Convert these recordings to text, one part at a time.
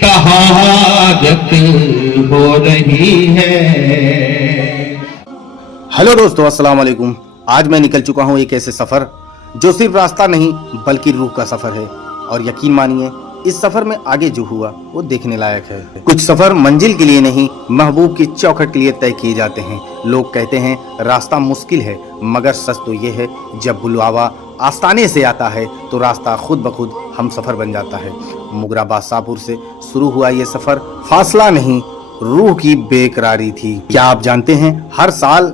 शहादत हो रही है। हेलो दोस्तों, अस्सलाम वालेकुम। आज मैं निकल चुका हूँ एक ऐसे सफर जो सिर्फ रास्ता नहीं बल्कि रूह का सफर है। और यकीन मानिए, इस सफर में आगे जो हुआ वो देखने लायक है। कुछ सफर मंजिल के लिए नहीं, महबूब की चौखट के लिए तय किए जाते हैं। लोग कहते हैं रास्ता मुश्किल है, मगर सच तो ये है, जब बुलावा आस्ताने से आता है तो रास्ता खुद ब खुद हम सफर बन जाता है। मुगराबाद शाहपुर से शुरू हुआ ये सफर फासला नहीं, रूह की बेकरारी थी। क्या आप जानते हैं, हर साल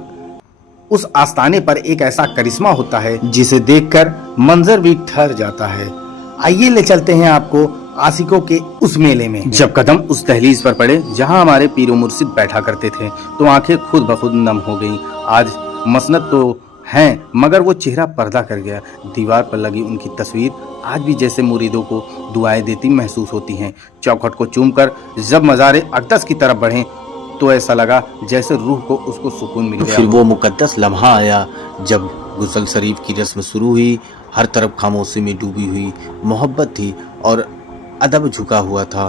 उस आस्ताने पर एक ऐसा करिश्मा होता है जिसे देखकर मंजर भी ठहर जाता है। आइए ले चलते हैं आपको आशिकों के उस मेले में। जब कदम उस दहलीज पर पड़े जहां हमारे पीरो मुर्शिद बैठा करते थे, तो आंखें खुद ब खुद नम हो गईं। आज मसनद तो हैं, मगर वो चेहरा पर्दा कर गया। दीवार पर लगी उनकी तस्वीर आज भी जैसे मुरीदों को दुआएं देती महसूस होती हैं। चौखट को चूमकर जब मज़ारे अक़दस की तरफ बढ़े तो ऐसा लगा जैसे रूह को उसको सुकून मिल गया। फिर वो मुकद्दस लम्हा आया जब गुस्ल शरीफ की रस्म शुरू हुई। हर तरफ खामोशी में डूबी हुई मोहब्बत थी और अदब झुका हुआ था।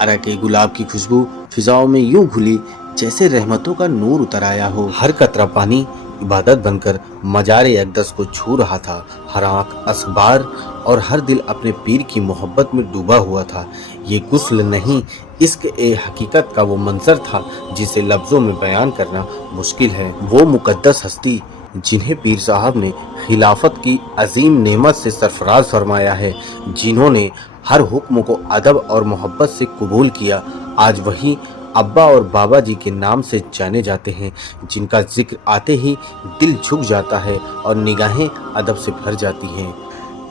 अरके गुलाब की खुशबू फिजाओं में यूं घुली जैसे रहमतों का नूर उतर आया हो। हर कतरा पानी इबादत बनकर मजारे अक़दस को छू रहा था। हर आँख असबार और हर दिल अपने पीर की मोहब्बत में डूबा हुआ था। ये गुस्ल नहीं, इश्क़ ए हकीकत का वो मंजर था जिसे लफ्ज़ों में बयान करना मुश्किल है। वो मुकद्दस हस्ती जिन्हें पीर साहब ने खिलाफत की अजीम नेमत से सरफराज फरमाया है, जिन्होंने हर हुक्म को अदब और मोहब्बत से कबूल किया, आज वही अब्बा और बाबा जी के नाम से जाने जाते हैं, जिनका जिक्र आते ही दिल झुक जाता है और निगाहें अदब से भर जाती हैं।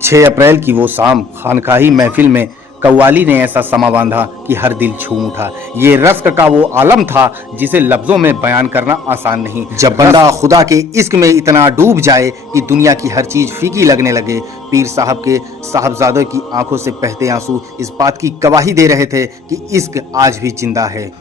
6 अप्रैल की वो शाम खानकाही महफिल में कव्वाली ने ऐसा समा बांधा कि हर दिल झूम उठा। ये रस्क का वो आलम था जिसे लफ्जों में बयान करना आसान नहीं। जब बंदा खुदा के इश्क में इतना डूब जाए कि दुनिया की हर चीज फीकी लगने लगे। पीर साहब के साहबजादों की आंखों से बहते आंसू इस बात की गवाही दे रहे थे कि इश्क आज भी जिंदा है।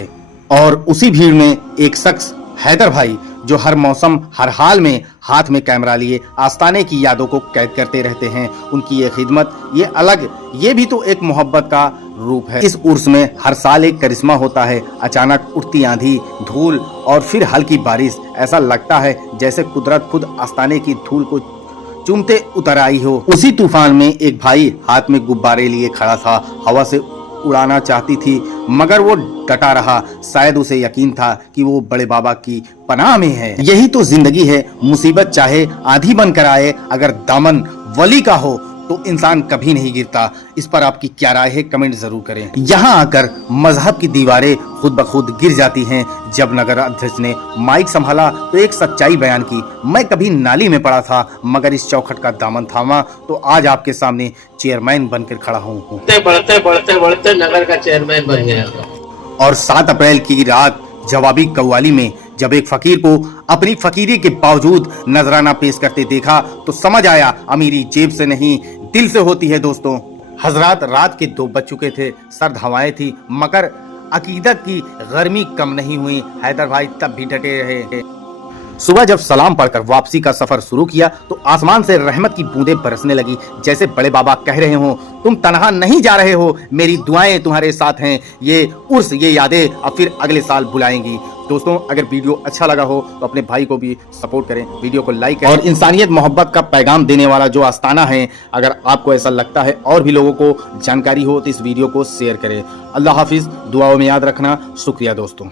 और उसी भीड़ में एक शख्स हैदर भाई, जो हर मौसम हर हाल में हाथ में कैमरा लिए आस्ताने की यादों को कैद करते रहते हैं। उनकी ये खिदमत, ये अलग, ये भी तो एक मोहब्बत का रूप है। इस उर्स में हर साल एक करिश्मा होता है। अचानक उठती आंधी, धूल और फिर हल्की बारिश। ऐसा लगता है जैसे कुदरत खुद आस्ताने की धूल को चूमते उतर आई हो। उसी तूफान में एक भाई हाथ में गुब्बारे लिए खड़ा था। हवा से उड़ाना चाहती थी, मगर वो डटा रहा। शायद उसे यकीन था कि वो बड़े बाबा की पनाह में है। यही तो जिंदगी है, मुसीबत चाहे आंधी बनकर आए, अगर दामन वली का हो तो इंसान कभी नहीं गिरता। इस पर आपकी क्या राय है, कमेंट जरूर करें। यहाँ आकर मजहब की दीवारें खुद ब खुद गिर जाती हैं। जब नगर अध्यक्ष ने माइक संभाला तो एक सच्चाई बयान की। मैं कभी नाली में पड़ा था, मगर इस चौखट का दामन थामा तो आज आपके सामने चेयरमैन बनकर खड़ा हूँ। बढ़ते नगर का चेयरमैन बन गया। और 7 अप्रैल की रात जवाबी कव्वाली में जब एक फकीर को अपनी फकीरी के बावजूद नजराना पेश करते देखा तो समझ आया, अमीरी जेब से नहीं दिल से होती है। दोस्तों, हजरात, रात के 2 बज चुके थे, सर्द हवाएं थी, मगर अकीदत की गर्मी कम नहीं हुई। हैदर भाई तब भी डटे रहे। सुबह जब सलाम पढ़कर वापसी का सफर शुरू किया तो आसमान से रहमत की बूंदें बरसने लगी, जैसे बड़े बाबा कह रहे हो, तुम तनहा नहीं जा रहे हो, मेरी दुआएं तुम्हारे साथ हैं। ये उर्स, ये यादें अब फिर अगले साल बुलाएंगी। दोस्तों, अगर वीडियो अच्छा लगा हो तो अपने भाई को भी सपोर्ट करें, वीडियो को लाइक करें। और इंसानियत मोहब्बत का पैगाम देने वाला जो आस्ताना है, अगर आपको ऐसा लगता है और भी लोगों को जानकारी हो तो इस वीडियो को शेयर करें। अल्लाह हाफिज, दुआओं में याद रखना। शुक्रिया दोस्तों।